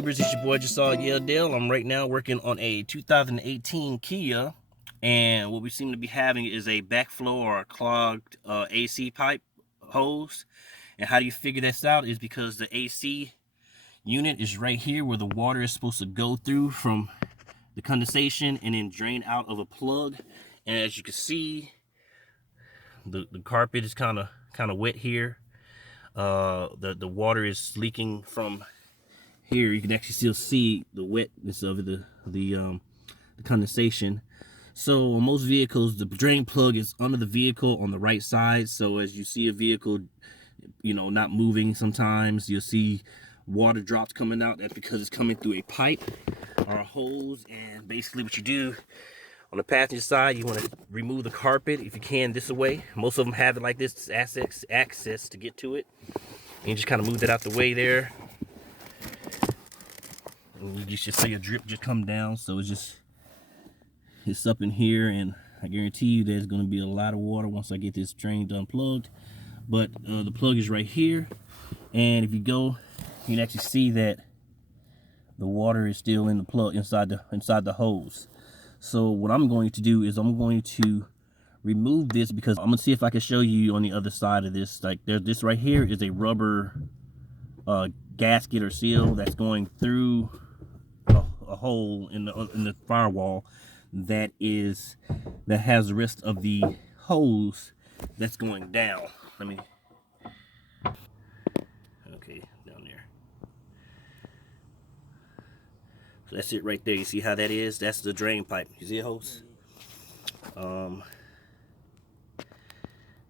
YouTubers, it's your boy Dale. I'm right now working on a 2018 Kia, and what we seem to be having is a backflow or a clogged AC pipe hose. And how do you figure this out is because the AC unit is right here where the water is supposed to go through from the condensation and then drain out of a plug. And as you can see, the carpet is kind of wet here. The water is leaking from here. You can actually still see the wetness of the condensation. So on most vehicles, the drain plug is under the vehicle on the right side. So as you see a vehicle, not moving, sometimes you'll see water drops coming out. That's because it's coming through a pipe or a hose. And basically what you do on the passenger side, you want to remove the carpet if you can this way. Most of them have it like this, access to get to it. And you just kind of move that out the way there. And you should see a drip just come down. So it's up in here, and I guarantee you there's going to be a lot of water once I get this drain unplugged. But the plug is right here, and if you go, you can actually see that the water is still in the plug inside the hose. So what I'm going to do is I'm going to remove this, because I'm gonna see if I can show you on the other side of this. Like this right here is a rubber gasket or seal that's going through a hole in the firewall that has the rest of the hose that's going down. Okay, down there. So that's it right there. You see how that is? That's the drain pipe. You see a hose?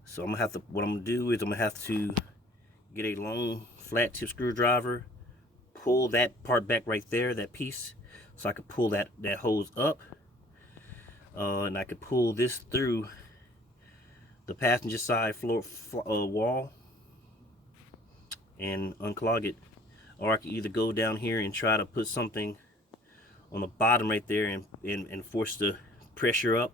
So what I'm gonna do is I'm gonna have to get a long flat tip screwdriver, pull that part back right there, that piece, so I could pull that hose up, and I could pull this through the passenger side wall and unclog it. Or I could either go down here and try to put something on the bottom right there and force the pressure up.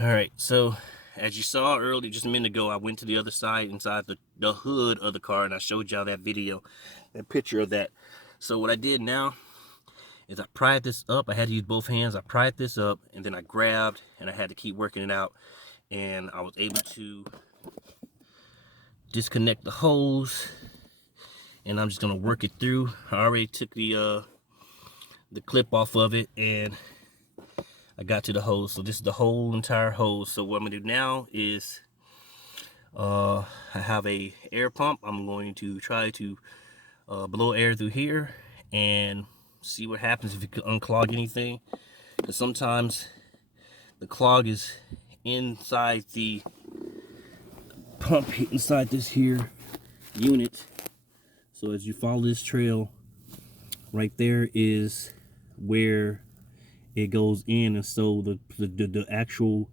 Alright, so as you saw earlier, just a minute ago, I went to the other side inside the hood of the car, and I showed y'all that video, that picture of that. So what I did now is I pried this up. I had to use both hands. I pried this up, and then I grabbed, and I had to keep working it out, and I was able to disconnect the hose, and I'm just gonna work it through. I already took the clip off of it, and I got to the hose. So this is the whole entire hose. So what I'm gonna do now is I have a air pump. I'm going to try to blow air through here and see what happens if you can unclog anything, because sometimes the clog is inside the pump, inside this here unit. So as you follow this trail, right there is where it goes in, and so the actual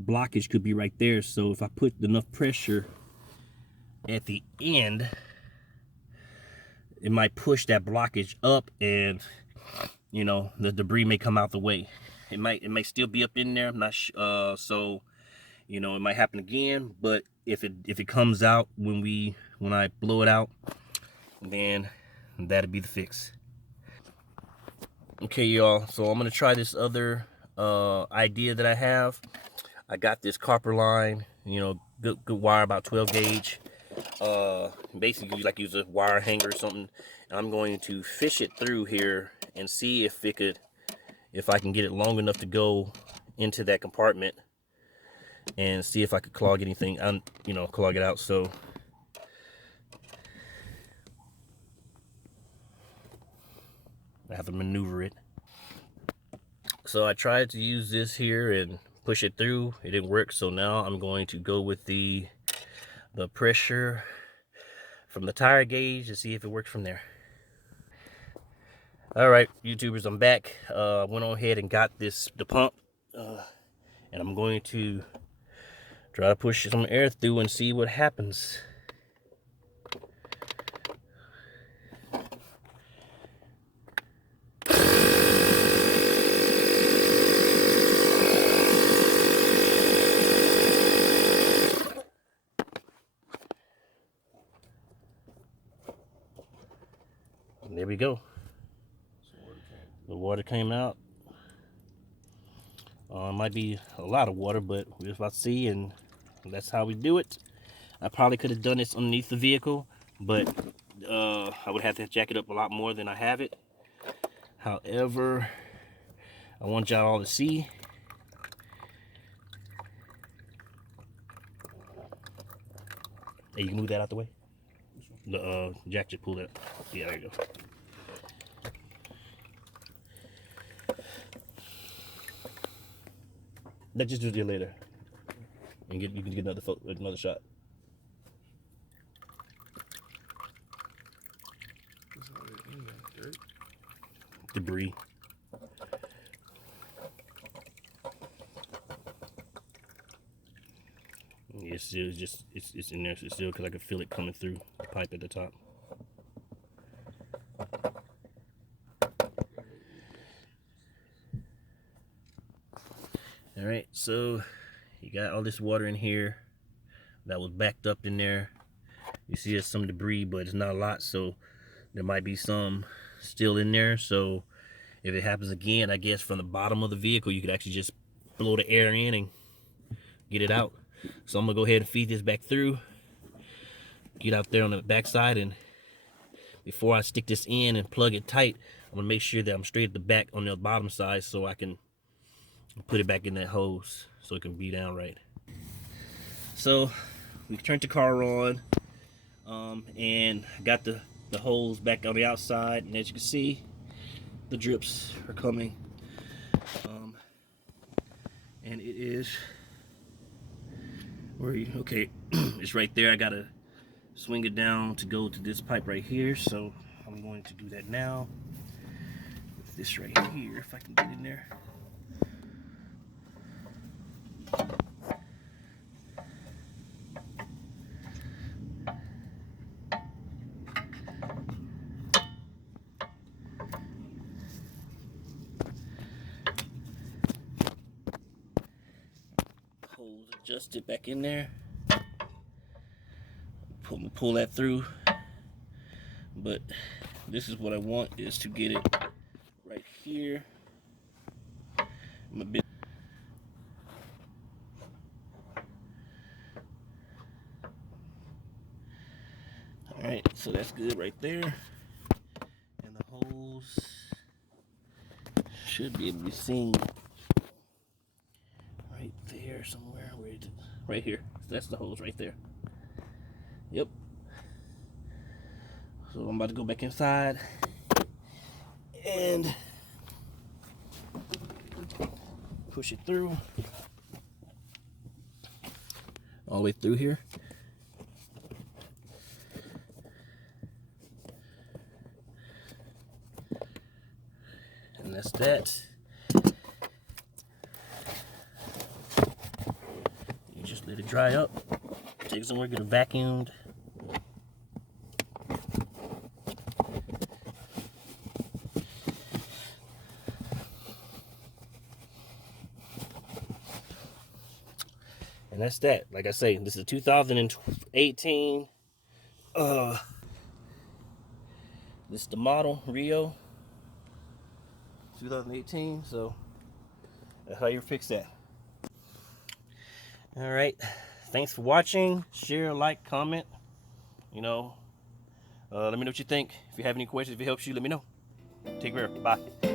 blockage could be right there. So if I put enough pressure at the end, it might push that blockage up, and the debris may come out the way. It may still be up in there. I'm not sure. So it might happen again. But if it comes out when I blow it out, then that'll be the fix. Okay, y'all, so I'm gonna try this other idea that I have. I got this copper line, good wire, about 12 gauge. Basically use a wire hanger or something, and I'm going to fish it through here and see if I can get it long enough to go into that compartment, and see if I could clog anything, clog it out. So I have to maneuver it. So I tried to use this here and push it through. It didn't work. So now I'm going to go with the pressure from the tire gauge to see if it works from there. All right, YouTubers, I'm back. Went on ahead and got the pump, and I'm going to try to push some air through and see what happens. we go. The water came out. Might be a lot of water, but we're about to see, and that's how we do it. I probably could have done this underneath the vehicle, but I would have to jack it up a lot more than I have it. However, I want y'all all to see. Hey, you can move that out the way. The jack just pulled it. Yeah, there you go. Let's just do it later, and you can get another shot. Debris. It's still it's in there. It's still because I can feel it coming through the pipe at the top. All right, so you got all this water in here that was backed up in there. You see there's some debris, but it's not a lot, so there might be some still in there. So if it happens again, I guess from the bottom of the vehicle, you could actually just blow the air in and get it out. So I'm gonna go ahead and feed this back through, get out there on the backside, and before I stick this in and plug it tight, I'm gonna make sure that I'm straight at the back on the bottom side so I can put it back in that hose so it can be down right. So we turned the car on, and got the hose back on the outside, and as you can see, the drips are coming, and it is okay. It's right there. I gotta swing it down to go to this pipe right here, so I'm going to do that now with this right here, if I can get in there. Hose adjusted back in there. Pull that through, but this is what I want, is to get it right here. I'm a bit. All right, so that's good right there, and the hose should be able to be seen right there somewhere. Right here. That's the hose right there. Yep. So I'm about to go back inside and push it through all the way through here. And that's that. You just let it dry up. Take it somewhere, get it vacuumed. And that's that. Like I say, this is a 2018. This is the model Rio 2018. So that's how you fix that. All right. Thanks for watching. Share, like, comment. You know, let me know what you think. If you have any questions, if it helps you, let me know. Take care. Bye.